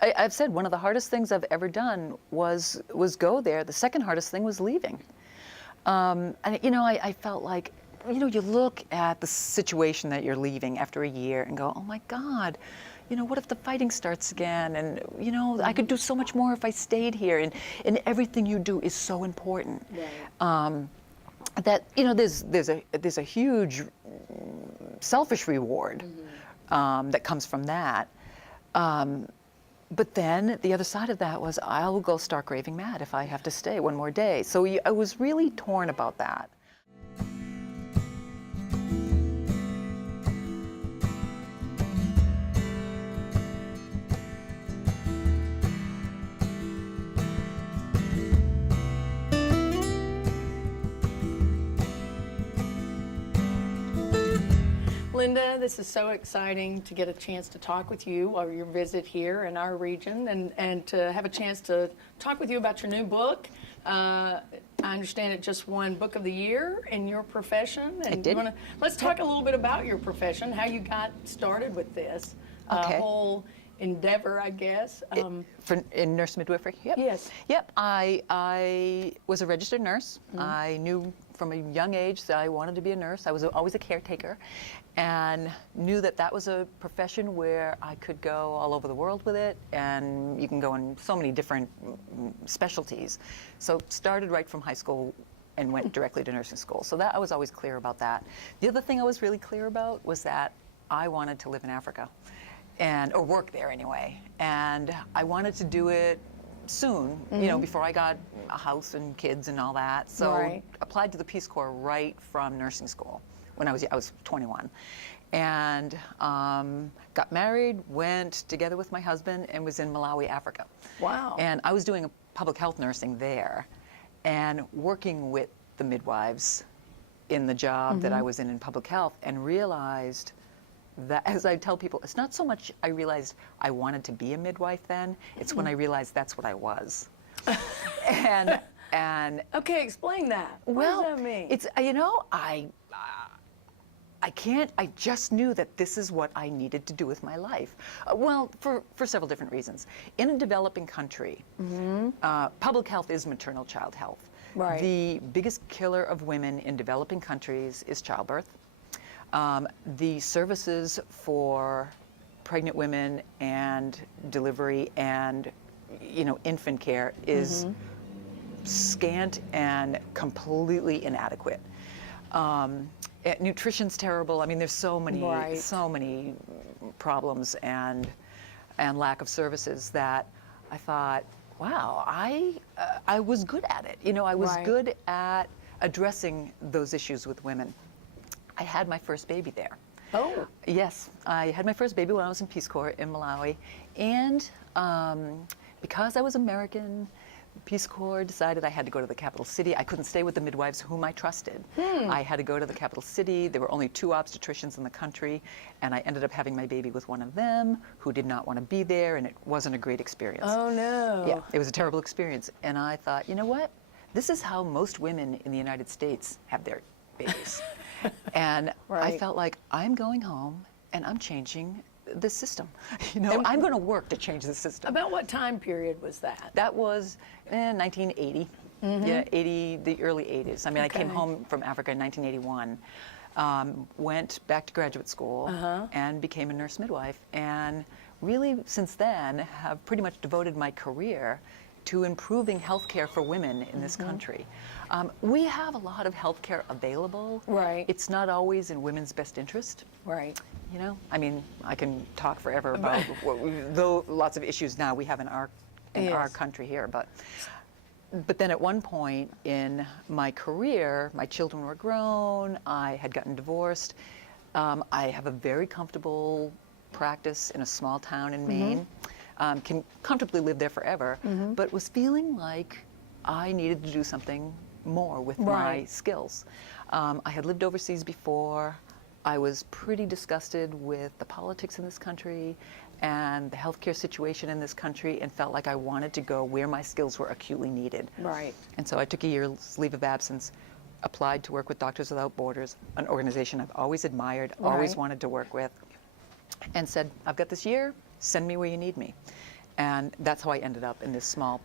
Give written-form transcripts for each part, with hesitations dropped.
I've said one of the hardest things I've ever done was go there. The second hardest thing was leaving. And I felt like, you look at the situation that you're leaving after a year and go, oh my God, what if the fighting starts again? And, I could do so much more if I stayed here. And everything you do is so important. Right. That, there's a huge selfish reward that comes from that. But then the other side of that was I'll go stark raving mad if I have to stay one more day. So I was really torn about that. Linda, this is so exciting to get a chance to talk with you or your visit here in our region and to have a chance to talk with you about your new book. I understand it just won Book of the Year in your profession. And it did. Let's talk a little bit about your profession, how you got started with this whole endeavor, I guess. In nurse midwifery? Yep. Yes. Yep. I was a registered nurse. I knew from a young age that I wanted to be a nurse. I was always a caretaker and knew that that was a profession where I could go all over the world with it, and you can go in so many different specialties. So started right from high school and went directly to nursing school. So that I was always clear about that. The other thing I was really clear about was that I wanted to live in Africa. Or work there anyway. And I wanted to do it soon, before I got a house and kids and all that. So applied to the Peace Corps right from nursing school when I was 21. And got married, went together with my husband, and was in Malawi, Africa. Wow. And I was doing a public health nursing there and working with the midwives in the job that I was in public health, and realized that, as I tell people, it's not so much I realized I wanted to be a midwife then, it's when I realized that's what I was. and okay, explain that. What does that mean? It's, I just knew that this is what I needed to do with my life. For several different reasons. In a developing country, public health is maternal child health. Right. The biggest killer of women in developing countries is childbirth. The services for pregnant women and delivery and, infant care is scant and completely inadequate. Nutrition's terrible. I mean, there's so many problems and lack of services that I thought, wow, I was good at it. I was good at addressing those issues with women. I had my first baby there. Oh. Yes, I had my first baby when I was in Peace Corps in Malawi. And because I was American, Peace Corps decided I had to go to the capital city. I couldn't stay with the midwives whom I trusted. I had to go to the capital city. There were only 2 obstetricians in the country, and I ended up having my baby with one of them who did not want to be there, and it wasn't a great experience. Oh, no. Yeah, it was a terrible experience. And I thought, you know what? This is how most women in the United States have their babies. And I felt like I'm going home and I'm changing the system. I'm going to work to change the system. About what time period was that? That was 1980. Yeah, the early 80s. I mean, I came home from Africa in 1981, went back to graduate school, and became a nurse midwife. And really, since then, have pretty much devoted my career to improving health care for women in this country. We have a lot of health care available. Right. It's not always in women's best interest. Right. I mean, I can talk forever about though lots of issues now we have in our country here, but then at one point in my career, my children were grown, I had gotten divorced. I have a very comfortable practice in a small town in Maine. Can comfortably live there forever, but was feeling like I needed to do something more with my skills. I had lived overseas before. I was pretty disgusted with the politics in this country and the healthcare situation in this country, and felt like I wanted to go where my skills were acutely needed. Right. And so I took a year's leave of absence, applied to work with Doctors Without Borders, an organization I've always admired, always wanted to work with, and said, I've got this year, send me where you need me. And that's how I ended up in this small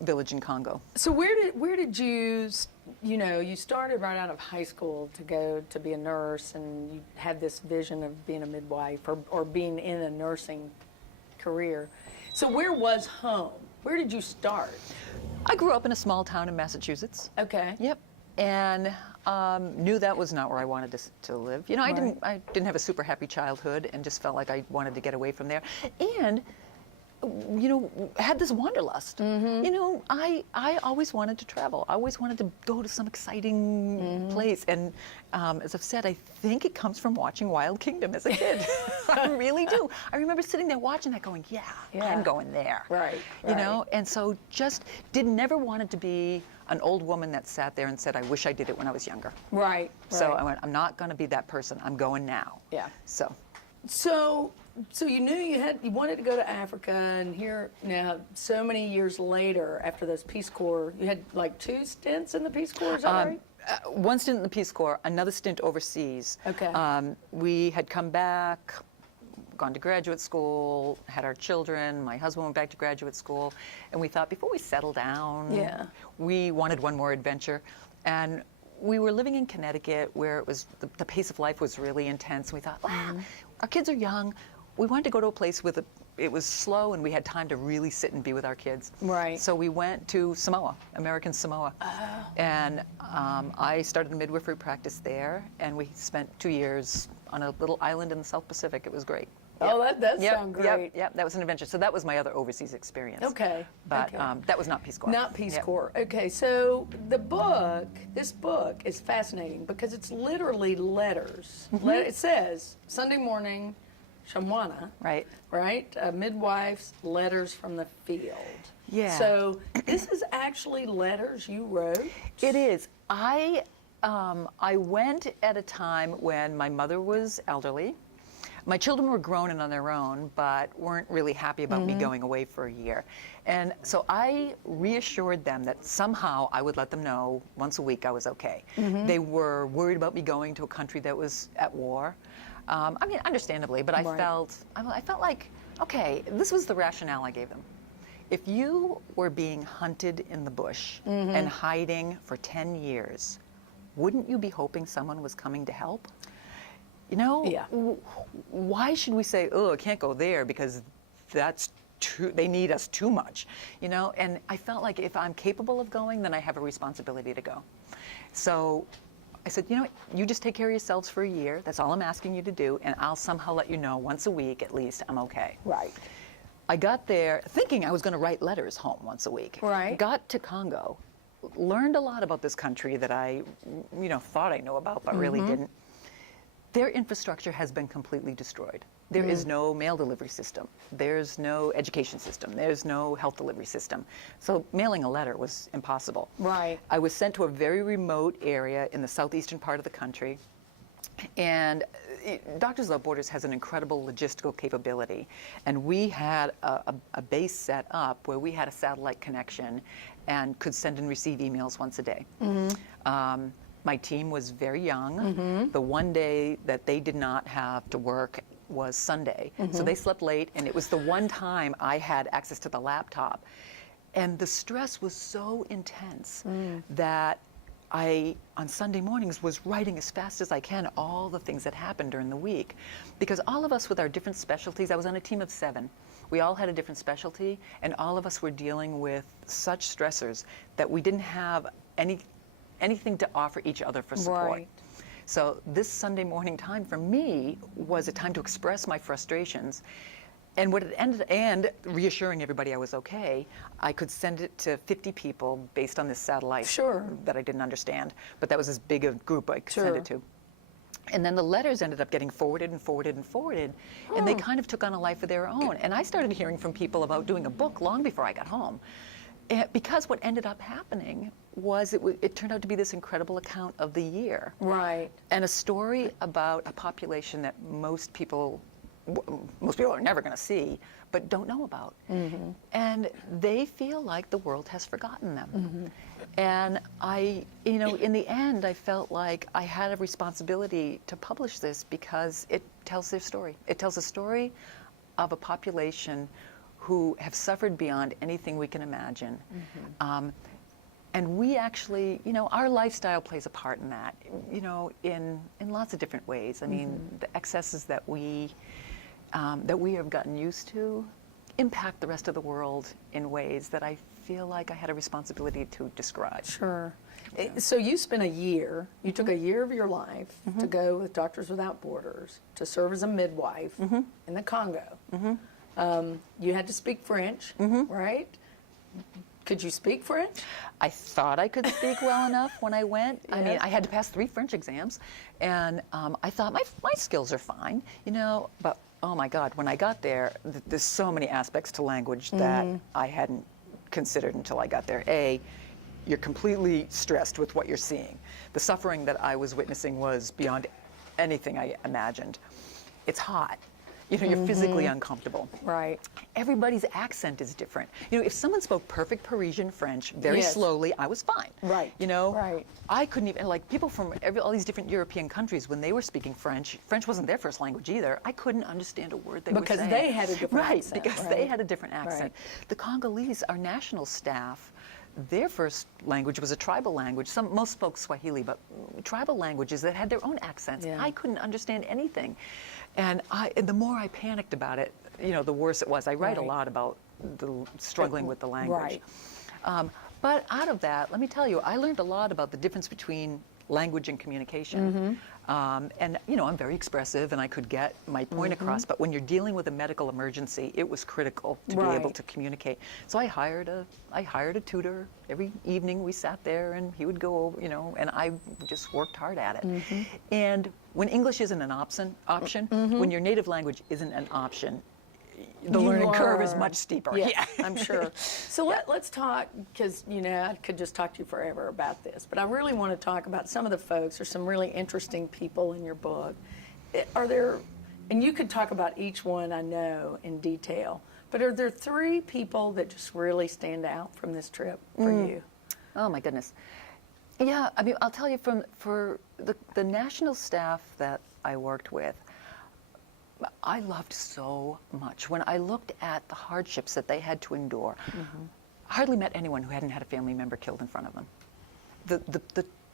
village in Congo. So where did you, you know, you started right out of high school to go to be a nurse, and you had this vision of being a midwife or being in a nursing career. So where was home? Where did you start? I grew up in a small town in Massachusetts. Okay. Yep. And knew that was not where I wanted to live. You know, I didn't have a super happy childhood, and just felt like I wanted to get away from there. And you know, had this wanderlust. You know, I always wanted to travel. I always wanted to go to some exciting place. And as I've said, I think it comes from watching Wild Kingdom as a kid. I really do. I remember sitting there watching that going, yeah. I'm going there. Right. You know, and so just never wanted to be an old woman that sat there and said, I wish I did it when I was younger. Right. So I went, I'm not going to be that person. I'm going now. Yeah. So you knew you wanted to go to Africa, and here now, so many years later, after those Peace Corps, you had like 2 stints in the Peace Corps, is that right? one stint in the Peace Corps, another stint overseas. Okay. We had come back, gone to graduate school, had our children. My husband went back to graduate school, and we thought before we settle down, we wanted one more adventure. And we were living in Connecticut, where it was the pace of life was really intense. We thought, our kids are young. We wanted to go to a place with it was slow, and we had time to really sit and be with our kids. Right. So we went to Samoa, American Samoa. And I started a midwifery practice there, and we spent 2 years on a little island in the South Pacific. It was great. Oh, that does sound great. Yep, that was an adventure. So that was my other overseas experience. Okay. But that was not Peace Corps. Not Peace Corps. Okay, so this book is fascinating because it's literally letters. It says, Sunday morning, Shamwana. Right. Right? Midwife's letters from the field. Yeah. So this is actually letters you wrote? It is. I went at a time when my mother was elderly. My children were grown and on their own, but weren't really happy about me going away for a year. And so I reassured them that somehow I would let them know once a week I was okay. They were worried about me going to a country that was at war. I mean, understandably, but I felt like, okay, this was the rationale I gave them. If you were being hunted in the bush and hiding for 10 years, wouldn't you be hoping someone was coming to help? You know, why should we say, oh, I can't go there because that's too, they need us too much, you know? And I felt like if I'm capable of going, then I have a responsibility to go. So I said, you know what, you just take care of yourselves for a year. That's all I'm asking you to do, and I'll somehow let you know once a week at least I'm okay. Right. I got there thinking I was going to write letters home once a week. Right. Got to Congo, learned a lot about this country that I, you know, thought I knew about, but really didn't. Their infrastructure has been completely destroyed. There is no mail delivery system. There's no education system. There's no health delivery system. So mailing a letter was impossible. Right. I was sent to a very remote area in the southeastern part of the country. And Doctors Without Borders has an incredible logistical capability. And we had a base set up where we had a satellite connection and could send and receive emails once a day. My team was very young. The one day that they did not have to work was Sunday. So they slept late, and it was the one time I had access to the laptop. And the stress was so intense that I, on Sunday mornings, was writing as fast as I can all the things that happened during the week. Because all of us with our different specialties, I was on a team of 7. We all had a different specialty, and all of us were dealing with such stressors that we didn't have anything to offer each other for support. Right. So this Sunday morning time for me was a time to express my frustrations. And what it ended, and reassuring everybody I was okay, I could send it to 50 people based on this satellite that I didn't understand. But that was as big a group I could send it to. And then the letters ended up getting forwarded and forwarded and forwarded, and they kind of took on a life of their own. And I started hearing from people about doing a book long before I got home. Because what ended up happening was it turned out to be this incredible account of the year. Right. And a story about a population that most people are never going to see, but don't know about. And they feel like the world has forgotten them. And I, you know, in the end, I felt like I had a responsibility to publish this because it tells their story. It tells a story of a population who have suffered beyond anything we can imagine. And we actually, our lifestyle plays a part in that, in lots of different ways. I mean, the excesses that we have gotten used to impact the rest of the world in ways that I feel like I had a responsibility to describe. Sure. So you spent a year, you took a year of your life to go with Doctors Without Borders to serve as a midwife in the Congo. You had to speak French, right? Could you speak French? I thought I could speak well enough when I went. I mean, I had to pass 3 French exams, and I thought my skills are fine, but oh my God, when I got there, there's so many aspects to language that I hadn't considered until I got there. You're completely stressed with what you're seeing. The suffering that I was witnessing was beyond anything I imagined. It's hot. You're physically uncomfortable. Right. Everybody's accent is different. If someone spoke perfect Parisian French very slowly, I was fine. Right. Right. I couldn't even, people from all these different European countries, when they were speaking French wasn't their first language either. I couldn't understand a word they were saying. Because they had a different accent. Right, because they had a different accent. The Congolese, our national staff, their first language was a tribal language. Most spoke Swahili, but tribal languages that had their own accents. I couldn't understand anything. And the more I panicked about it, the worse it was. I write a lot about the struggling with the language. But out of that, let me tell you, I learned a lot about the difference between language and communication. And, I'm very expressive and I could get my point across, but when you're dealing with a medical emergency, it was critical to be able to communicate. So I hired a tutor. Every evening we sat there and he would go over, and I just worked hard at it. And when English isn't an option, when your native language isn't an option, the learning curve is much steeper. Yeah, I'm sure. So let's talk, because I could just talk to you forever about this, but I really want to talk about some of the folks. There's some really interesting people in your book. Are there, and you could talk about each one, I know, in detail, but are there 3 people that just really stand out from this trip for you? Oh my goodness. Yeah, I mean, I'll tell you, for the national staff that I worked with, I loved so much. When I looked at the hardships that they had to endure, I hardly met anyone who hadn't had a family member killed in front of them.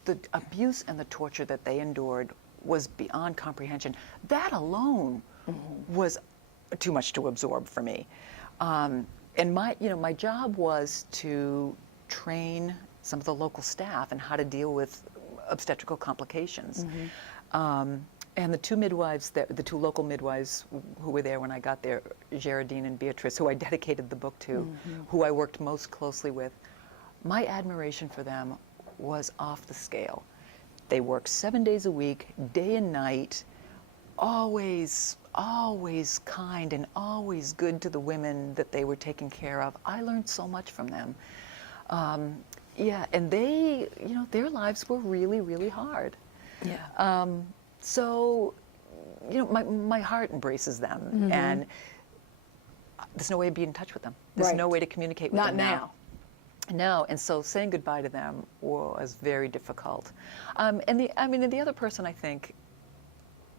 The abuse and the torture that they endured was beyond comprehension. That alone was too much to absorb for me. And my job was to train some of the local staff in how to deal with obstetrical complications. And the 2 midwives, the 2 local midwives who were there when I got there, Geraldine and Beatrice, who I dedicated the book to, who I worked most closely with, my admiration for them was off the scale. They worked 7 days a week, day and night, always kind and always good to the women that they were taking care of. I learned so much from them. And they, their lives were really, really hard. So, my heart embraces them, and there's no way to be in touch with them. There's no way to communicate with them now. No, and so saying goodbye to them was very difficult. And the other person I think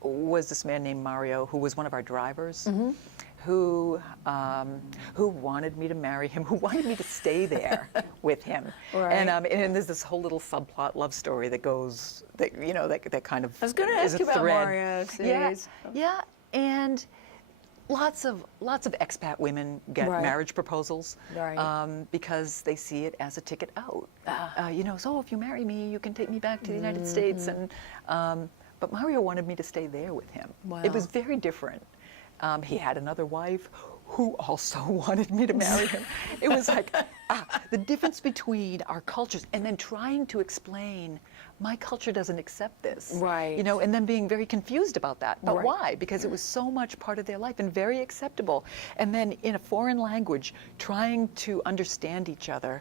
was this man named Mario, who was one of our drivers, who wanted me to marry him, who wanted me to stay there with him. And there's this whole little subplot love story that goes, that kind of, I was going to ask you about Mario. Yeah, and lots of expat women get marriage proposals because they see it as a ticket out. So if you marry me, you can take me back to the United States. And but Mario wanted me to stay there with him. It was very different. He had another wife who also wanted me to marry him. It was like the difference between our cultures, and then trying to explain, my culture doesn't accept this. And then being very confused about that. But why? Because it was so much part of their life and very acceptable. And then in a foreign language, trying to understand each other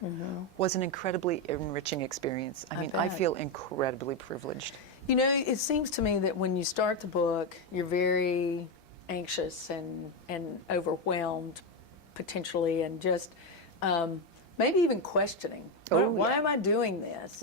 was an incredibly enriching experience. I mean, I feel incredibly privileged. It seems to me that when you start the book, you're very anxious and overwhelmed, potentially, and just maybe even questioning, why am I doing this?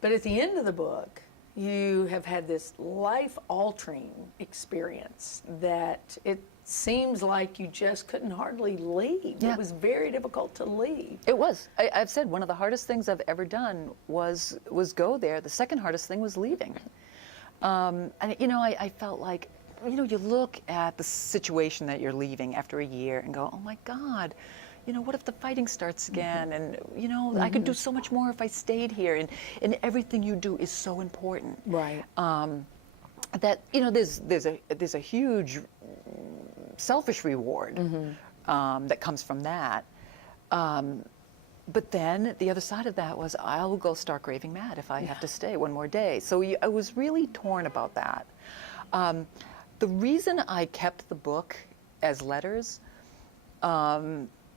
But at the end of the book, you have had this life-altering experience that seems like you just couldn't hardly leave. Yeah. It was very difficult to leave. It was. I've said one of the hardest things I've ever done was go there. The second hardest thing was leaving. And I felt like, you look at the situation that you're leaving after a year and go, oh my God, what if the fighting starts again? And I could do so much more if I stayed here. And everything you do is so important. Right. That there's a huge selfish reward that comes from that. But then the other side of that was I will go stark raving mad if I have to stay one more day. So I was really torn about that. The reason I kept the book as letters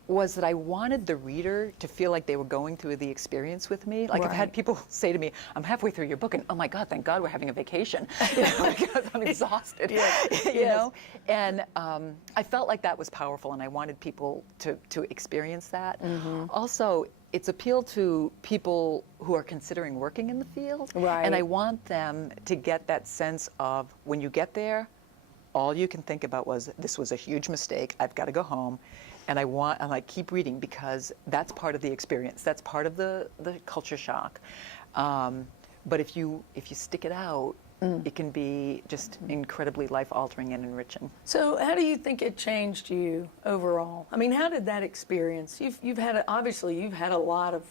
was that I wanted the reader to feel like they were going through the experience with me. Like I've had people say to me, I'm halfway through your book and oh my God, thank God we're having a vacation because I'm exhausted, you know? And I felt like that was powerful and I wanted people to experience that. Also, it's appealed to people who are considering working in the field. Right. And I want them to get that sense of when you get there, all you can think about was, this was a huge mistake, I've got to go home. And I keep reading because that's part of the experience. That's part of the culture shock. But if you stick it out, it can be just incredibly life-altering and enriching. So how do you think it changed you overall? I mean, how did that experience? You've had a lot of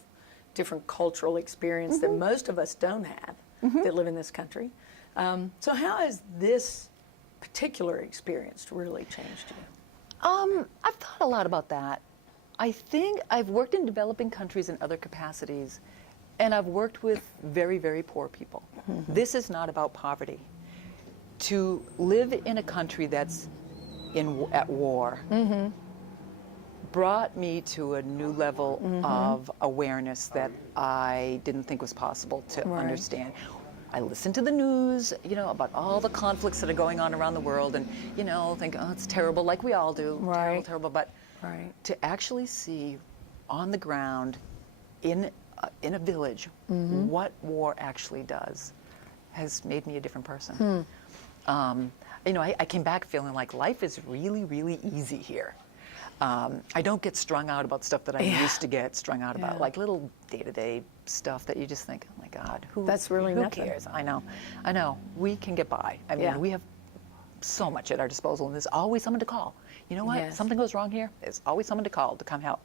different cultural experience that most of us don't have that live in this country. So how has this particular experience really changed you? I've thought a lot about that. I think I've worked in developing countries in other capacities, and I've worked with very, very poor people. This is not about poverty. To live in a country that's at war brought me to a new level of awareness that I didn't think was possible to understand. I listen to the news, about all the conflicts that are going on around the world and, think, oh, it's terrible, like we all do. Right. Terrible. But to actually see on the ground in a village what war actually does has made me a different person. I came back feeling like life is really, really easy here. I don't get strung out about stuff that I used to get strung out about, like little day-to-day stuff that you just think, oh my God, who cares? I know. We can get by. I mean, we have so much at our disposal, and there's always someone to call. You know what? Yes. Something goes wrong here, there's always someone to call to come help.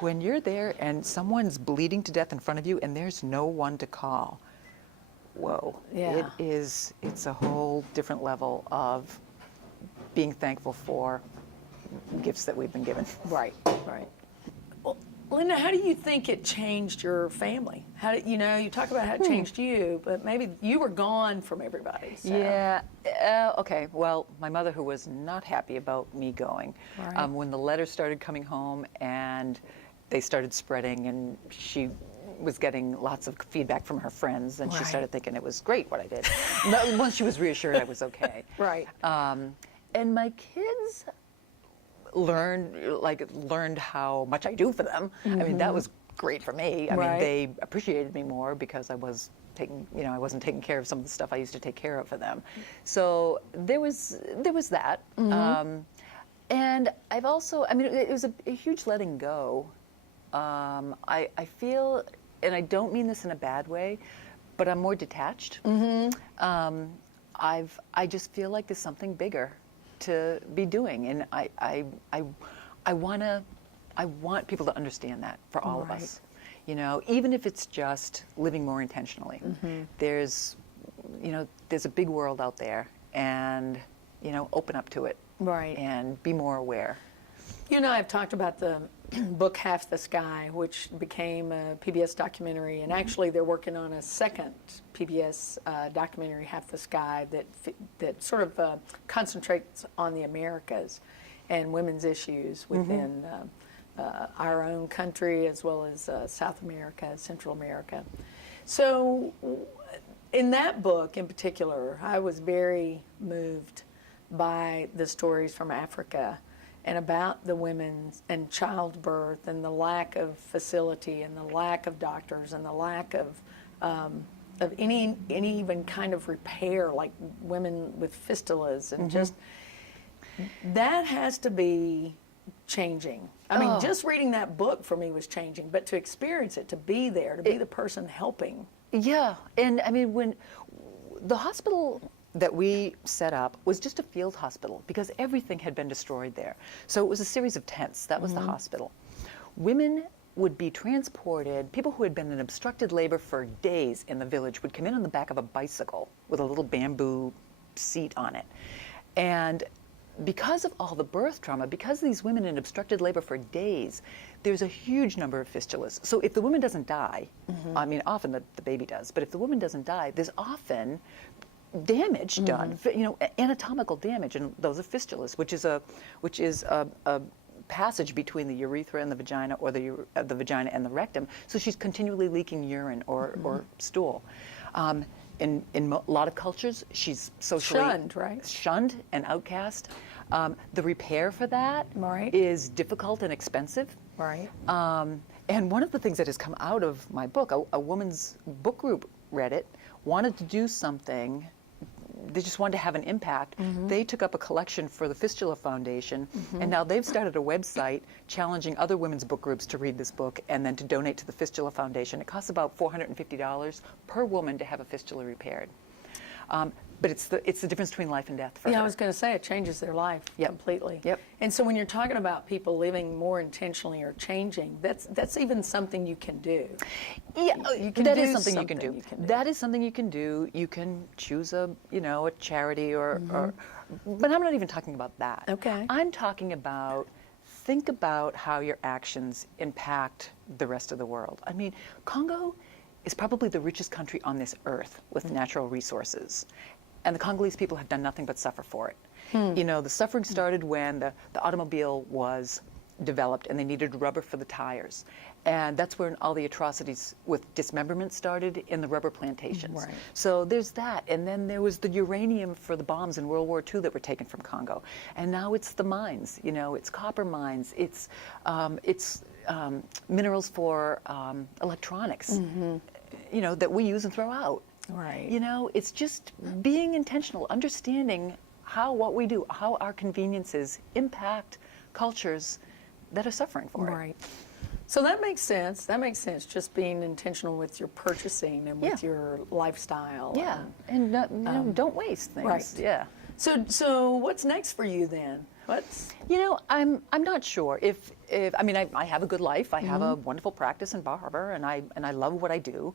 When you're there and someone's bleeding to death in front of you and there's no one to call, whoa. Yeah. It's a whole different level of being thankful for gifts that we've been given. Right. Well, Linda, how do you think it changed your family? How did, you talk about how it changed you, but maybe you were gone from everybody. So. Yeah. Okay. Well, my mother, who was not happy about me going, when the letters started coming home and they started spreading, and she was getting lots of feedback from her friends, and she started thinking it was great what I did. Once she was reassured I was okay. Right. And my kids learned how much I do for them. I mean, that was great for me. I mean, they appreciated me more because I was I wasn't taking care of some of the stuff I used to take care of for them. So there was that. And I've also, it was a huge letting go. I feel, and I don't mean this in a bad way, but I'm more detached. I just feel like there's something bigger to be doing, and I want people to understand that for all of us. Even if it's just living more intentionally. There's a big world out there, and open up to it. Right. And be more aware. You and I have talked about the book Half the Sky, which became a PBS documentary, and actually they're working on a second PBS documentary, Half the Sky, that sort of concentrates on the Americas and women's issues within our own country, as well as South America, Central America. So in that book in particular, I was very moved by the stories from Africa and about the women and childbirth and the lack of facility and the lack of doctors and the lack of any even kind of repair, like women with fistulas and just That has to be changing. I mean, just reading that book for me was changing, but to experience it, to be there, to be the person helping. Yeah, and I mean, when the hospital that we set up was just a field hospital because everything had been destroyed there. So it was a series of tents. That was the hospital. Women would be transported, people who had been in obstructed labor for days in the village would come in on the back of a bicycle with a little bamboo seat on it. And because of all the birth trauma, because these women in obstructed labor for days, there's a huge number of fistulas. So if the woman doesn't die, I mean, often the baby does, but if the woman doesn't die, there's often damage done, you know, anatomical damage, and those are fistulas, which is a passage between the urethra and the vagina, or the vagina and the rectum. So she's continually leaking urine or stool. In a lot of cultures, she's socially Shunned, right? Shunned and outcast. The repair for that Right. is difficult and expensive. Right. And one of the things that has come out of my book, a woman's book group read it, wanted to do something. They just wanted to have an impact. They took up a collection for the Fistula Foundation, and now they've started a website challenging other women's book groups to read this book and then to donate to the Fistula Foundation. It costs about $450 per woman to have a fistula repaired. But it's the difference between life and death for her. I was going to say it changes their life completely. Yep. And so when you're talking about people living more intentionally or changing, that's even something you can do. Yeah, You can that do is something you can something do. you can do. That is something you can do. You can choose a charity or, but I'm not even talking about that. Okay. I'm talking about, think about how your actions impact the rest of the world. I mean, Congo is probably the richest country on this earth with natural resources. And the Congolese people have done nothing but suffer for it. You know, the suffering started when the automobile was developed and they needed rubber for the tires. And that's when all the atrocities with dismemberment started in the rubber plantations. Right. So there's that. And then there was the uranium for the bombs in World War II that were taken from Congo. And now it's the mines, you know, it's copper mines, it's minerals for electronics, you know, that we use and throw out. Right. You know, it's just being intentional, understanding what we do, how our conveniences impact cultures that are suffering for it. Right. So that makes sense. That makes sense. Just being intentional with your purchasing and with your lifestyle. Yeah, and don't waste things. Right. Yeah. So what's next for you then? You know, I'm not sure if I mean I have a good life. I have a wonderful practice in Bar Harbor, and I love what I do.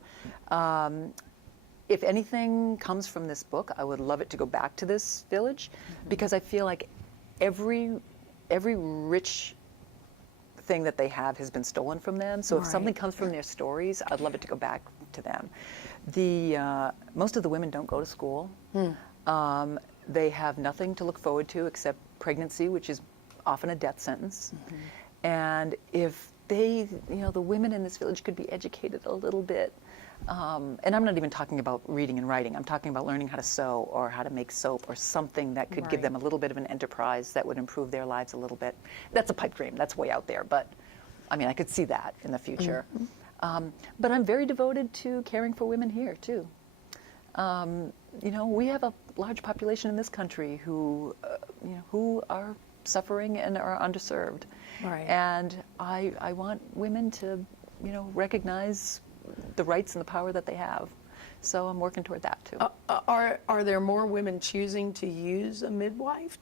If anything comes from this book, I would love it to go back to this village, because I feel like every rich thing that they have has been stolen from them. So if something comes from their stories, I'd love it to go back to them. Most of the women don't go to school. They have nothing to look forward to except pregnancy, which is often a death sentence. And if the women in this village could be educated a little bit, and I'm not even talking about reading and writing, I'm talking about learning how to sew or how to make soap or something that could give them a little bit of an enterprise that would improve their lives a little bit. That's a pipe dream, that's way out there, but I mean, I could see that in the future. But I'm very devoted to caring for women here too. You know, we have a large population in this country who are suffering and are underserved. Right. And I want women to, recognize the rights and the power that they have. So I'm working toward that too. Are there more women choosing to use a midwife?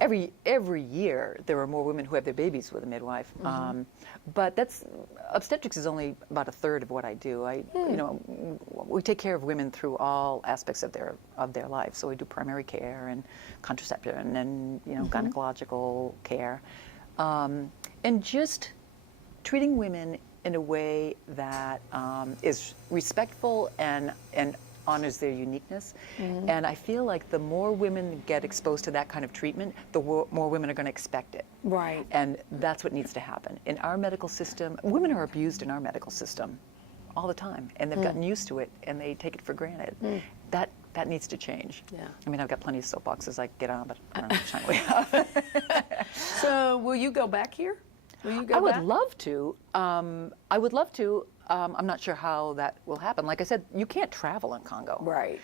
Every year there are more women who have their babies with a midwife. But obstetrics is only about a third of what I do. We take care of women through all aspects of their life. So we do primary care and contraception and gynecological care, and just treating women in a way that is respectful and honors their uniqueness. And I feel like the more women get exposed to that kind of treatment, the more women are going to expect it. Right. And that's what needs to happen. In our medical system, women are abused in our medical system all the time, and they've gotten used to it, and they take it for granted. That needs to change. Yeah. I mean, I've got plenty of soapboxes I can get on, but I don't know how much time we have. So will you go back here? Will you go I would back? love to. I would love to. I'm not sure how that will happen. Like I said, you can't travel in Congo. Right.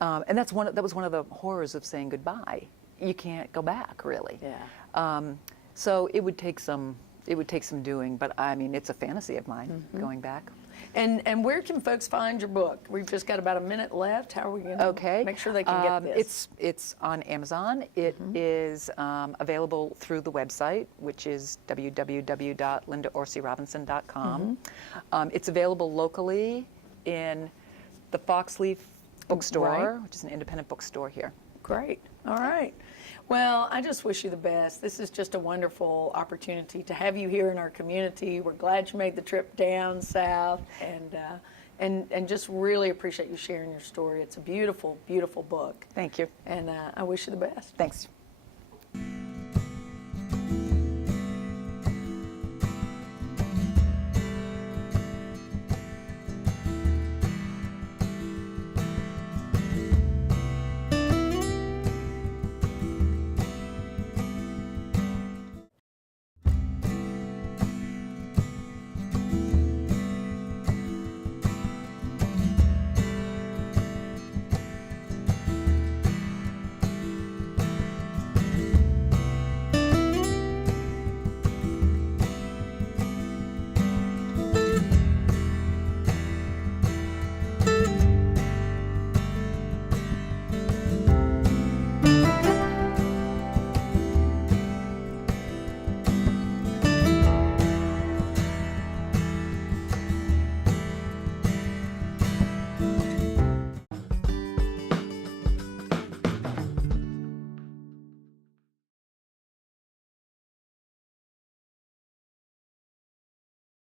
And that was one of the horrors of saying goodbye. you can't go back, really. Yeah. So it would take some doing, but I mean, it's a fantasy of mine going back. And where can folks find your book? We've just got about a minute left. How are we going to make sure they can get this? It's on Amazon. It is available through the website, which is www.lindaorsirobinson.com. It's available locally in the Foxleaf bookstore, which is an independent bookstore here. Great. All right. Well, I just wish you the best. This is just a wonderful opportunity to have you here in our community. We're glad you made the trip down south, and just really appreciate you sharing your story. It's a beautiful, beautiful book. Thank you. And I wish you the best. Thanks.